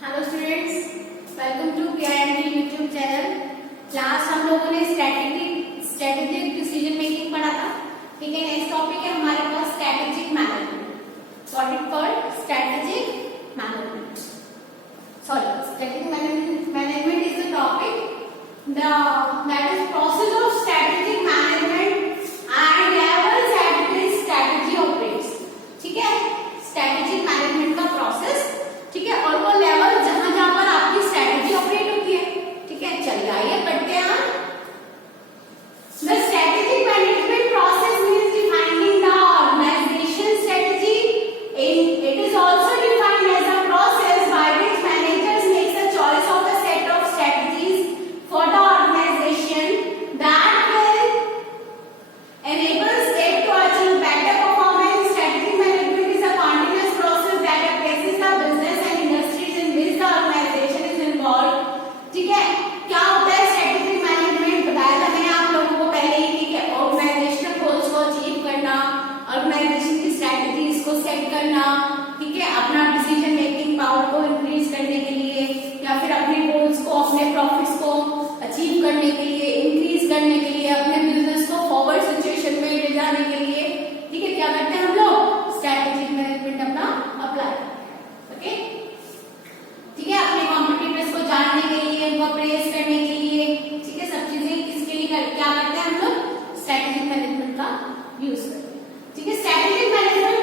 Hello students, welcome to PIMT YouTube channel. Class हम लोगों ने स्ट्रेटेजिक डिसीजन मेकिंग पढ़ा था। ठीक है, नेक्स्ट टॉपिक है हमारे पास strategic management. What is called strategic management. Sorry, strategic management is the topic that is process of strategic management and levels at which strategy operates. ठीक है, स्ट्रेटेजिक मैनेजमेंट का प्रोसेस, ठीक है, और वो लेवल जहां जहां पर आपकी स्ट्रेटजी ऑपरेट होती है। ठीक है, चलिए आइए पढ़ते हैं। The strategic management process means defining the organization strategy. It is also defined as a process by which managers make a choice of a set of strategies for the organization that will enable it to achieve better performance. Strategic management is a continuous process that addresses the business and industries in which the organization is involved. ठीक है, क्या होता है strategic management? बताया था मैंने आप लोगों को पहले ही। ठीक है, ऑर्गेनाइजेशनल गोल्स को अचीव करना, ऑर्गेनाइजेशन की स्ट्रेटजीज को सेट करना, ठीक है, अपना डिसीजन मेकिंग पावर को इंक्रीज करने के लिए या फिर अपने गोल्स को, अपने प्रॉफिट्स को अचीव करने के लिए, इंक्रीज करने के लिए, अपने बिजनेस को फॉरवर्ड सिचुएशन में ले जाने के लिए, ठीक है, क्या करते हैं हम लोग? स्ट्रेटेजिक मैनेजमेंट अपना अप्लाई करते हैं। ओके, ठीक है, अपने कॉम्पिटिटर्स को जानने के लिए, उनको प्रेस करने के लिए, ठीक है, सब चीजें किसके लिए क्या करते हैं हम लोग? स्ट्रेटेजिक मैनेजमेंट का यूज करते हैं। ठीक है, strategic management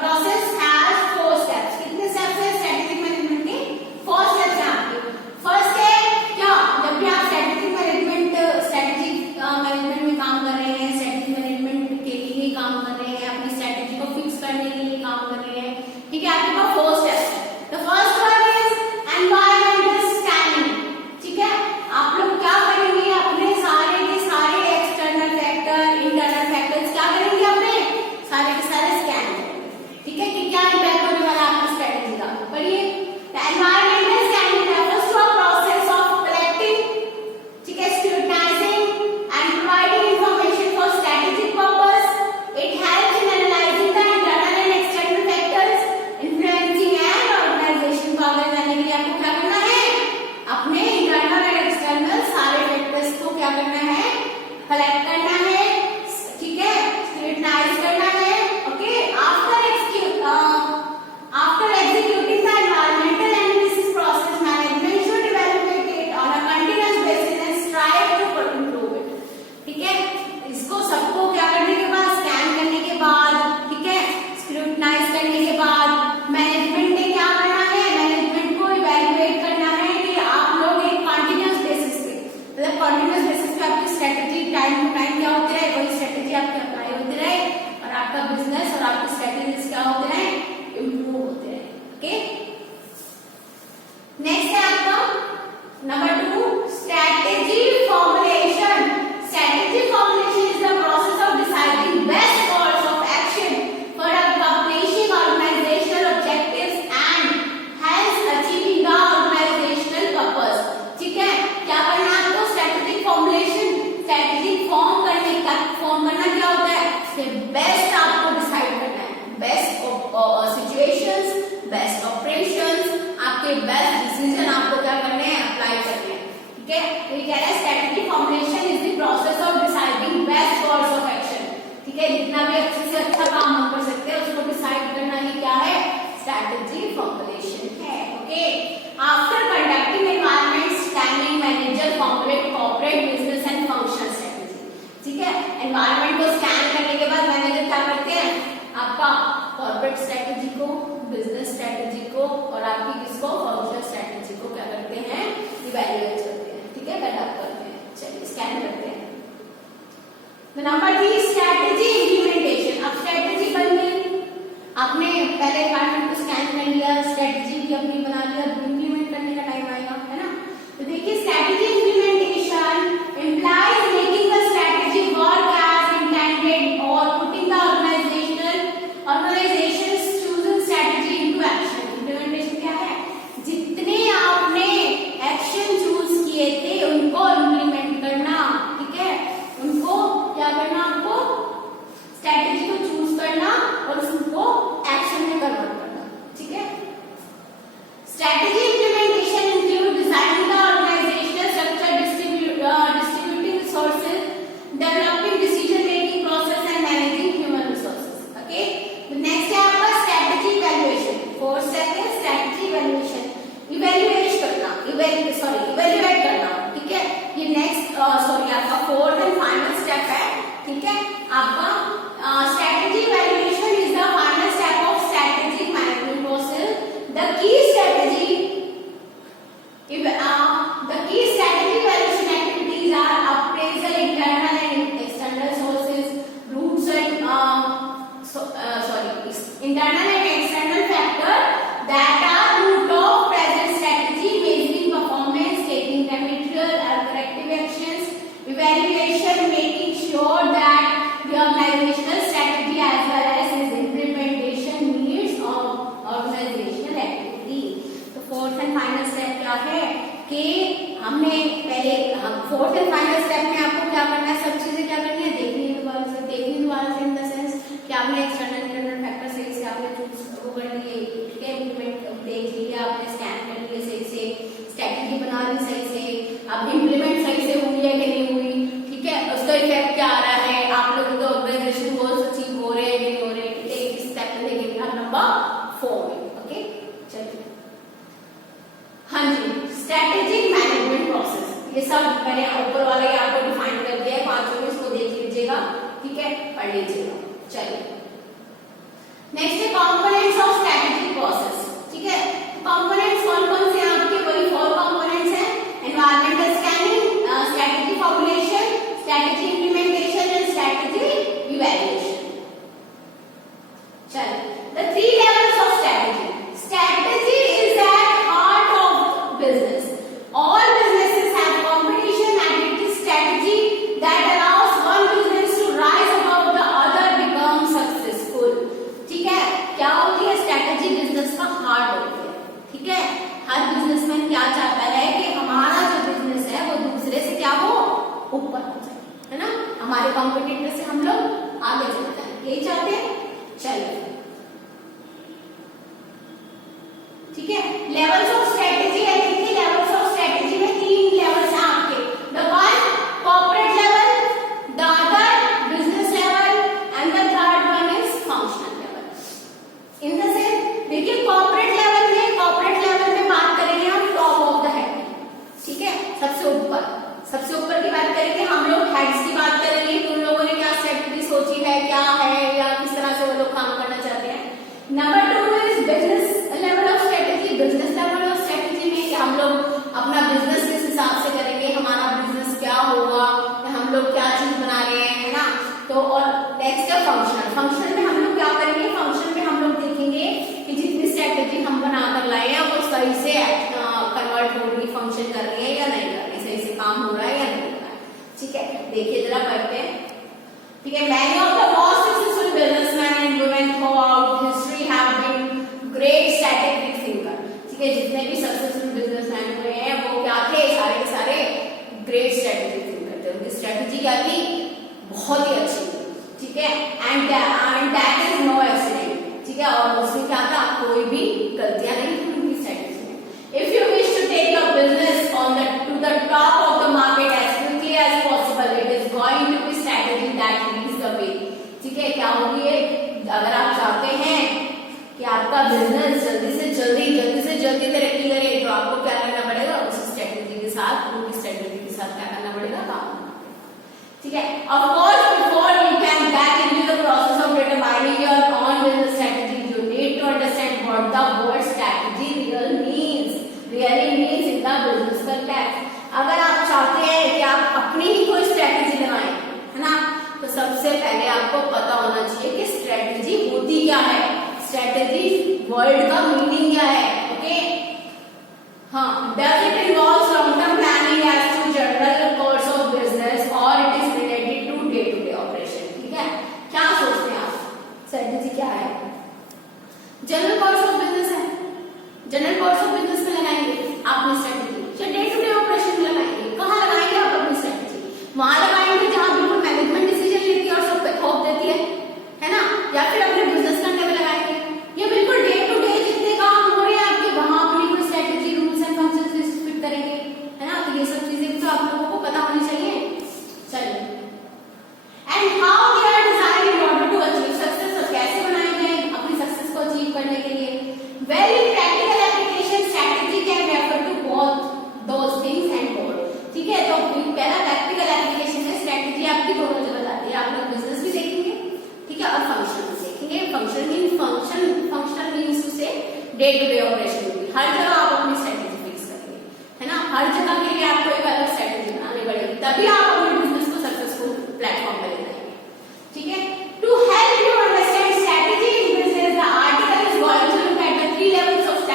process has 4 steps. कितने स्टेप्स है स्ट्रेटेजिक मैनेजमेंट के? 4 स्टेप्स हैं आपके। फर्स्ट है क्या, जब भी आप स्ट्रेटेजिक मैनेजमेंट में काम कर रहे हैं, स्ट्रेटेजिक मैनेजमेंट के लिए काम कर रहे हैं, अपनी स्ट्रेटेजी को फिक्स करने के लिए काम कर रहे हैं, ठीक है, आपके पास 4 स्टेप्स है। The first one is environmental scanning। ठीक है, आप लोग क्या करेंगे? अपने सारे के सारे एक्सटर्नल फैक्टर, इंटरनल फैक्टर्स क्या करेंगे? अपने सारे के सारे स्कैन करेंगे। ठीक है, कि क्या इम्पैक्ट होने वाला है आपकी स्ट्रेटेजी का। पढ़िए, environmental scanning refers to a process of collecting, ठीक है, scrutinizing and providing information for strategic purpose. It helps in analyzing the internal and external factors influencing and organization को आगे जाने के लिए आपको क्या करना है? अपने इंटरनल और एक्सटर्नल सारे फैक्टर्स को क्या करना है? कलेक्ट करना है, ठीक है, स्क्रूटनाइज करना है। Okay, after executing the environmental analysis process, management should evaluate it on a continuous basis and strive to improve it। ठीक है, इसको सबको क्या करने के बाद, स्कैन करने के बाद, ठीक है, स्क्रूटनाइज करने के बाद मैनेजमेंट ने क्या करना है? मैनेजमेंट को इवैल्यूएट करना है कि आप लोग एक कंटिन्यूअस बेसिस पे, मतलब कंटिन्यूअस बेसिस पे आपकी स्ट्रेटजी टाइम टू टाइम क्या होती रहे, वही स्ट्रेटजी आपकी अप्लाई होती रहे और आपका बिजनेस और आपकी स्ट्रेटजीज क्या होते रहे? इम्प्रूव होते रहे। ओके, नेक्स्ट है आपका number 2, strategy formulation. Strategy formulation is the process of deciding best course of action for accomplishing organizational objectives and hence achieving the organizational purpose। ठीक है, क्या करना है आपको? स्ट्रेटेजिक फॉर्मुलेशन, स्ट्रेटेजिक फॉर्म करना क्या होता है? बेस्ट आपको डिसाइड करना है, बेस्ट सिचुएशंस, बेस्ट ऑपरेशंस, आपके बेस्ट डिसीजन आपको क्या करने हैं? अप्लाई करने हैं। ठीक है, तो ये कह रहा है strategic formulation is the process of deciding best course of action. ठीक है, जितना भी अच्छे से अच्छा काम हम कर सकते हैं उसको डिसाइड करना ही क्या है? स्ट्रेटेजी फॉर्मुलेशन है। Okay, after conducting environment scanning, manager formulate corporate business and function strategy. ठीक है, एनवायरनमेंट को स्कैन करने के बाद मैनेजर क्या करते हैं? आपका कॉर्पोरेट स्ट्रेटेजी को, बिजनेस स्ट्रेटेजी को और आपकी किसको? फंक्शन स्ट्रेटेजी को क्या करते हैं? इवैल्यूएट करते हैं। ठीक है, डेवलप करते हैं। चलिए स्कैन करते हैं। Number 3, strategy implementation. अब स्ट्रेटेजी बन गई, आपने पहले एनवायरनमेंट को स्कैन कर लिया, स्ट्रेटेजी भी अपनी बना लिया, इम्प्लीमेंट करने का टाइम आएगा, है ना? तो देखिए, strategy implementation implies making the strategy work as intended or putting the organization's chosen strategy into action। Implementation क्या है? जितने आपने एक्शन चूज किए थे उनको इम्प्लीमेंट करना। ठीक है, उनको क्या करना? आपको स्ट्रेटेजी को चूज करना और उसको एक्शन में कन्वर्ट करना। ठीक है, that are root of present strategy, measuring performance, taking remedial or corrective actions, evaluation, making sure that the organizational strategy as well as its implementation meets organizational activity. तो fourth and final step क्या है कि हमने पहले fourth and final step में आपको क्या करना है, सब चीजें क्या करनी है, देखनी दोबारा से इन द सेंस कि आपने एक्सटर्नल इंटरनल फैक्टर सही से आपने चूज वो कर लिए, ठीक है, इम्प्लीमेंट देख लिया आपने, स्कैन कर लिए सही से, स्ट्रेटजी बना ली सही से, अब इम्प्लीमेंट सही से हुई है कि नहीं हुई, ठीक है, उसका इफेक्ट क्या आ रहा है, आप लोगों के ऑर्गेनाइजेशन गोल्स अचीव हो रहे हैं नहीं हो रहे, ठीक है, इस स्टेप में देखेंगे हम नंबर 4 में। ओके चलिए, हाँ जी, स्ट्रेटेजिक मैनेजमेंट प्रोसेस, ये सब मैंने ऊपर वाले आपको डिफाइन कर दिया है, 5 में इसको देख लीजिएगा, ठीक है, पढ़ लीजिएगा। चलिए नेक्स्ट है कंपोनेंट्स ऑफ स्ट्रेटेजिक प्रोसेस, ठीक है, कंपोनेंट्स कौन कौन से हैं आपके, वही 4 कंपोनेंट्स हैं, environmental scanning, strategy formulation, strategy implementation and strategy evaluation. चलिए, the 3 levels of strategy, strategy is at heart of business. All businesses have competition and it is strategy that allows one business to rise above the other, become successful. ठीक है, क्या होती है strategy, business का heart होती है, ठीक है, हर बिजनेसमैन क्या चाहता है कि हमारा जो बिजनेस है वो दूसरे से क्या हो, ऊपर हो जाए, है ना, हमारे कॉम्पिटिटर से हम लोग आगे चल जाए, ये चाहते हैं। चलिए ठीक है, लेवल्स ऑफ स्ट्रेटेजी है, देखिए लेवल्स ऑफ स्ट्रेटेजी में 3 लेवल्स हैं आपके, the one corporate level, the other business level and the third one is functional level. In the sense देखिए कॉर्पोरेट लेवल में बात करेंगे हम टॉप ऑफ द हेड, ठीक है, सबसे ऊपर की बात करेंगे हम लोग, हेड्स की बात करेंगे कि उन लोगों ने क्या स्ट्रेटेजी सोची है, क्या है, या किस तरह से वो लोग काम करना चाहते हैं। Number 2 is business level of strategy, business level of strategy में कि हम लोग अपना बिजनेस किस हिसाब से करेंगे, हमारा बिजनेस क्या होगा, हम लोग क्या चीज बना रहे हैं, है ना, तो और नेक्स्ट है फंक्शनल में हम लोग क्या करेंगे, फंक्शन में हम लोग देखेंगे कि जितनी स्ट्रेटेजी हम बना कर लाए हैं वो सही से कन्वर्ट हो रही, फंक्शन कर रही है या नहीं कर रही, सही से काम हो रहा है या नहीं हो रहा है, ठीक है, देखिए जरा पढ़ते हैं, ठीक है, many of the most successful businessman and women throughout history have been great strategic thinker, ठीक है, जितने भी सक्सेसफुल बिजनेसमैन हुए हैं वो क्या थे, सारे के सारे ग्रेट स्ट्रेटेजिक थिंकर थे, उनकी स्ट्रेटेजी क्या थी, बहुत ही अच्छी थी, ठीक है, and that is no accident, ठीक है, और उसमें क्या था, कोई भी गलतियां नहीं थी उनकी स्ट्रेटेजी में। If you wish to take your business to the top of the market as quickly as possible, it is going to be strategy that leads the way, ठीक है, क्या होगी, अगर आप चाहते हैं कि आपका बिजनेस जल्दी से जल्दी तरक्की करे तो आपको क्या करना पड़ेगा, उस स्ट्रेटेजी के साथ, उनकी स्ट्रेटेजी के साथ क्या करना पड़ेगा, काम, ठीक है। Of course before you can back into the process of determining your own business strategy, you need to understand what the word strategy really means in the business context. अगर आप चाहते हैं कि आप अपनी ही कोई स्ट्रेटेजी लगाएं, है ना, तो सबसे पहले आपको पता होना चाहिए कि स्ट्रेटेजी होती क्या है, स्ट्रेटेजी वर्ड का मीनिंग क्या है, ओके, हाँ, does it involve long term planning as to general course of business और it is related to day to day operation, ठीक है, क्या सोचते हैं आप, स्ट्रेटेजी क्या है, जनरल कोर्स ऑफ बिजनेस है, जनरल कोर्स ऑफ बिजनेस में लगाएंगे आपने स्ट्रेटेजी, या डे टू डे ऑपरेशन में लगाएंगे, कहाँ लगाएंगे आप अपनी स्ट्रेटेजी, वहां लगाएंगे जहां बिल्कुल मैनेजमेंट डिसीजन लेती है और सब पे थोप देती है ना, या फिर अपने बिजनेस करने में लगाएंगे, ये बिल्कुल डे टू डे जितने काम हो रहे हैं आपके वहां अपनी कोई strategy, rules and functions fit करेंगे, है ना, तो ये सब चीजें तो आप लोगों को पता होनी चाहिए। चलिए, and how they are designed in order to achieve success, और कैसे बनाए गए अपनी सक्सेस को अचीव करने के लिए, very practical application strategy can refer to both those things and more, ठीक है, तो पहला प्रैक्टिकल एप्लीकेशन है, स्ट्रेटेजी आपकी दोनों जगह जाती है, आप लोग बिजनेस भी देखेंगे, ठीक है, और फंक्शन भी देखेंगे, फंक्शनल मीन्स से डे टू डे ऑपरेशन होगी, हर जगह आप अपनी स्ट्रेटेजी फिक्स करेंगे, है ना, हर जगह के लिए आपको एक अलग स्ट्रेटेजी बनानी पड़ेगी, तभी आप अपने बिजनेस को सक्सेसफुल प्लेटफॉर्म पे ले जाएंगे, ठीक है। To help you understand strategy in business, the article is going to look at the 3 levels of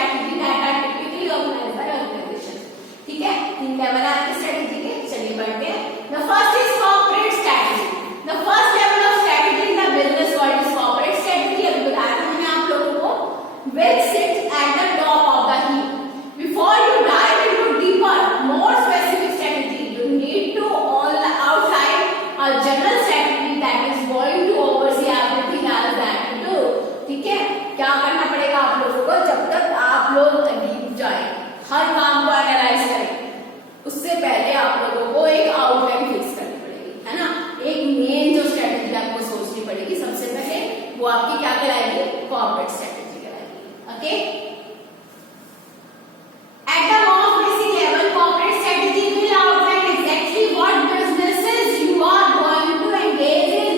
3 level है आपकी स्ट्रेटेजी के। चलिए बढ़ते हैं। The first is corporate strategy. The first level of strategy in the business world is corporate strategy. अभी बताया था मैंने आप लोगों को, which sits at the top of the heap. Before you dive into deeper, more specific strategy, you need to outline a general strategy that is going to oversee everything else that you do. ठीक है, क्या करना पड़ेगा आप लोगों को? जब तक आप लोग डीप जाए, हर काम को एनालाइज करें, उससे पहले आप लोगों को एक आउटलाइन फिक्स करनी पड़ेगी, है ना। एक मेन जो स्ट्रेटेजी आपको सोचनी पड़ेगी सबसे पहले, वो आपकी क्या कहलाएगी? कॉर्पोरेट स्ट्रेटेजी कहलाएगी। ओके, at the most basic level, corporate strategy will outline exactly what businesses you are going to engage in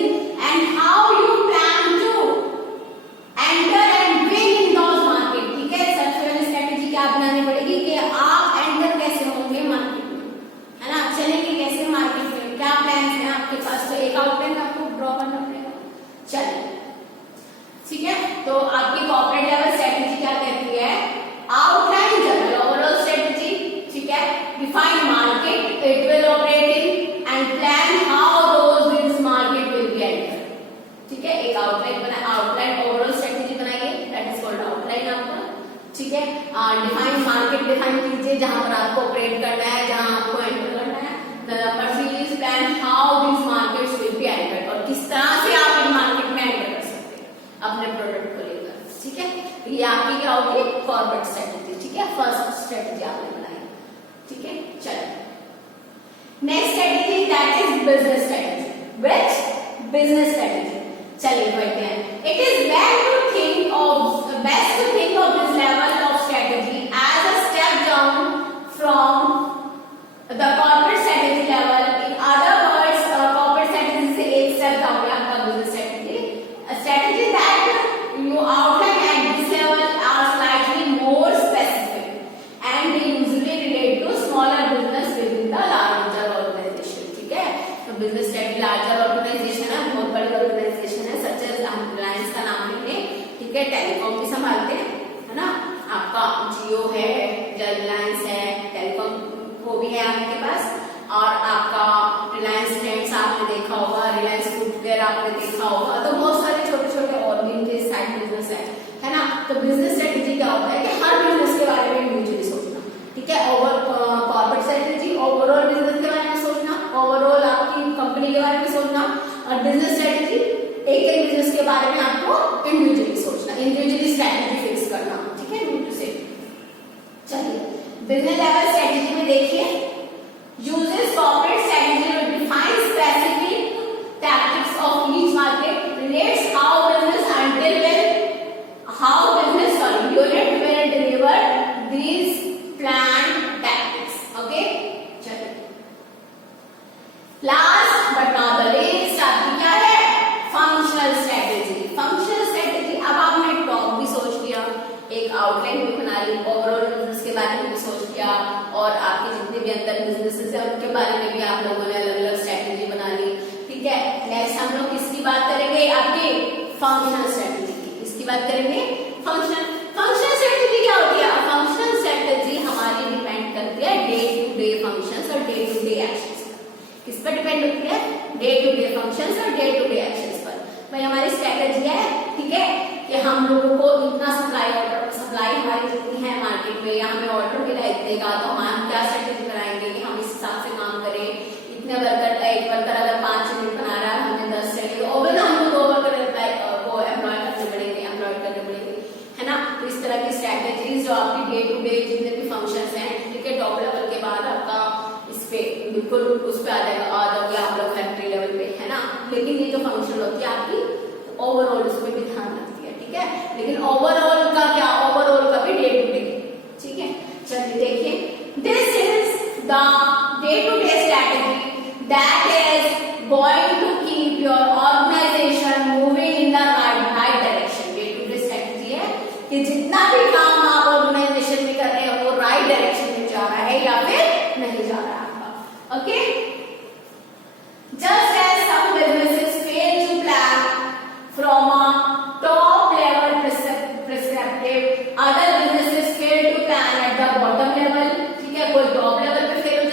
and how you plan to enter and win in those market. ठीक है, सबसे पहले strategy क्या बनानी पड़ेगी कि आप एंटर कैसे होंगे मार्केट में, है ना, चलेंगे कैसे मार्केट में, क्या प्लान है आपके पास। तो एक आउटलाइन आपको ड्रॉ करना पड़ेगा। चलिए ठीक है, तो आपकी कॉर्पोरेट लेवल स्ट्रेटेजी क्या कहती है? आउटलाइन जनरल ओवरऑल स्ट्रेटेजी, ठीक है, define market it will operate in and plan how those business market will be enter. ठीक है, एक आउटलाइन बना, आउटलाइन ओवरऑल स्ट्रेटेजी बनाइए, दैट इज कॉल्ड आउटलाइन आपका। ठीक है, डिफाइन मार्केट डिफाइन कीजिए जहां पर आपको ऑपरेट करना है, जहां आपको एंटर करना है। Number 3 is plan how this markets will be enter, और किस तरह से आप इन मार्केट में एंटर कर सकते हैं अपने प्रोडक्ट को लेकर। ठीक है, ये आपकी क्या होगी? Corporate strategy. ठीक है, फर्स्ट स्ट्रेटेजी आपने बनाई। ठीक है, चलो next strategy that is business strategy. Which business strategy? चलिए बढ़ते हैं। It is best to think of this level of strategy as a step down from the corporate strategy level. In other words, corporate strategy से एक step down है आपका business strategy. A strategy that you outline at this level are slightly more specific and they usually relate to smaller business within the larger organization. ठीक है, तो business strategy larger organisation है, बहुत बड़ी organisation है, such as हम रिलायंस का नाम लेंगे। ठीक है, टेलीकॉम भी संभालते हैं, है ना, आपका जियो है, रिलायंस है, टेलीकॉम वो भी है आपके पास, और आपका रिलायंस ट्रेंड्स आपने देखा होगा, रिलायंस फुटवेयर आपने देखा होगा, तो बहुत सारे छोटे छोटे और भी इनके साइड बिजनेस है ना। तो बिजनेस स्ट्रेटेजी क्या होता है कि हर बिजनेस के बारे में इंडिविजुअली सोचना। ठीक है, कॉर्पोरेट स्ट्रेटेजी ओवरऑल बिजनेस के बारे में सोचना, ओवरऑल आपकी कंपनी के बारे में सोचना, और बिजनेस स्ट्रेटेजी एक एक बिजनेस के बारे में आपको इंडिविजुअली सोचना, इंडिविजुअली स्ट्रेटेजी फिक्स करना। ठीक है, नीड टू से। चलिए बिजनेस लेवल स्ट्रेटेजी में देखिए, uses corporate strategy to define specific tactics of each market, relates how business unit will deliver these planned tactics. Okay, चलिए last but not the least आपकी क्या है? Functional strategy. फंक्शनल स्ट्रेटेजी, अब आपने top भी सोच लिया, एक आउटलाइन भी बना ली, ओवरऑल बिजनेस के बारे में भी सोच लिया, और आपके जितने भी अंदर बिजनेसेस है उनके बारे में भी आप लोगों ने अलग अलग स्ट्रेटेजी बना ली। ठीक है, नेक्स्ट हम लोग किसकी बात करेंगे? आपकी फंक्शनल स्ट्रेटेजी की। किसकी बात करेंगे? फंक्शनल स्ट्रेटेजी क्या होती है? फंक्शनल स्ट्रेटेजी हमारी डिपेंड करती है डे टू डे फंक्शंस और डे टू डे एक्शंस पर। किस पर डिपेंड होती है? डे टू डे फंक्शंस और डे टू डे एक्शंस पर। भाई हमारी स्ट्रेटेजी है, ठीक है, कि हम लोगों को इतना सप्लाई हमारी जितनी है मार्केट में, या हमें ऑर्डर मिला इतने का, तो हम क्या स्ट्रेटेजी बनाएंगे कि हम इस हिसाब से काम करें। इतने वर्कर, एक वर्कर अगर 5 यूनिट बना रहा है, हमें 10 चाहिए, तो ओवर हमको 2 वर्कर वो एम्प्लॉय करने पड़ेंगे, है ना। तो इस तरह की स्ट्रेटेजीज जो आपकी डे टू डे जितने भी फंक्शंस हैं, ठीक है, टॉप लेवल के बाद आपका इस पे बिल्कुल उस पे आ जाओगे आप लोग फैक्ट्री लेवल पे, है ना। लेकिन ये जो फंक्शन होती है आपकी ओवरऑल उस पर भी ध्यान रखती है। ठीक है, लेकिन ओवरऑल का क्या? ओवरऑल का भी डे टू डे। ठीक है, चलिए देखिए, this is the day to day strategy that is going to keep your organisation moving in the right direction. Day to day strategy है कि जितना भी काम आप ऑर्गेनाइजेशन में कर रहे हैं वो राइट डायरेक्शन में जा रहा है या फिर नहीं जा रहा है आपका। Okay, just as some businesses fail to plan from a top level perspective, other businesses fail to plan at the bottom level। ठीक है, कोई टॉप लेवल पे फेल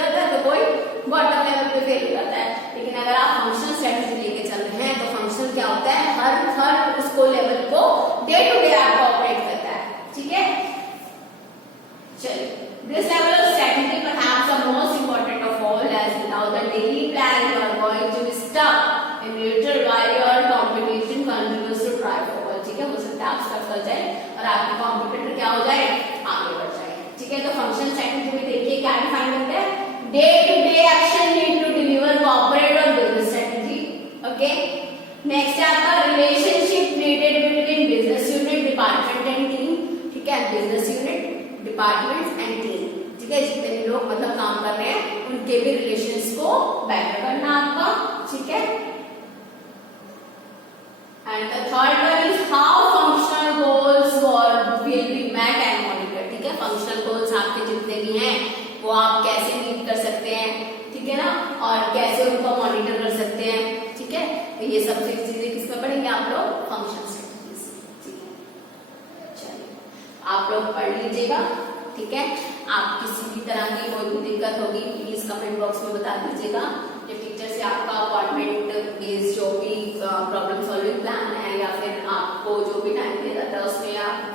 और आपकी कॉम्पिटिटर क्या हो जाए, आगे बढ़ जाए। ठीक है, तो फंक्शनल स्ट्रेटेजी में देखिए क्या डिफाइन करते हैं, day to day action need to deliver corporate और बिजनेस स्ट्रेटेजी। ओके, नेक्स्ट है आपका relationship needed between business unit, department and team. ठीक है, business unit, department and team. ठीक है, जितने भी लोग मतलब काम कर रहे हैं उनके भी रिलेशंस को बेटर करना आपका। ठीक है, and the third one is how functional goals will be met and monitor. ठीक है, फंक्शनल गोल्स आपके जितने भी हैं वो आप कैसे मीट कर सकते हैं, ठीक है ना, और कैसे उनको मॉनिटर कर सकते हैं। ठीक है, तो ये सब चीजें किसमें पढ़ेंगे आप लोग, फंक्शनल स्ट्रेटजीज। ठीक है, चलिए आप लोग पढ़ लीजिएगा। ठीक है, आप किसी भी तरह की कोई भी दिक्कत होगी प्लीज कमेंट बॉक्स में बता दीजिएगा। जो टीचर से आपका अपॉइंटमेंट बेस्ड जो भी प्रॉब्लम सॉल्विंग प्लान है या फिर आपको जो भी टाइम दिया जाता है उसमें आप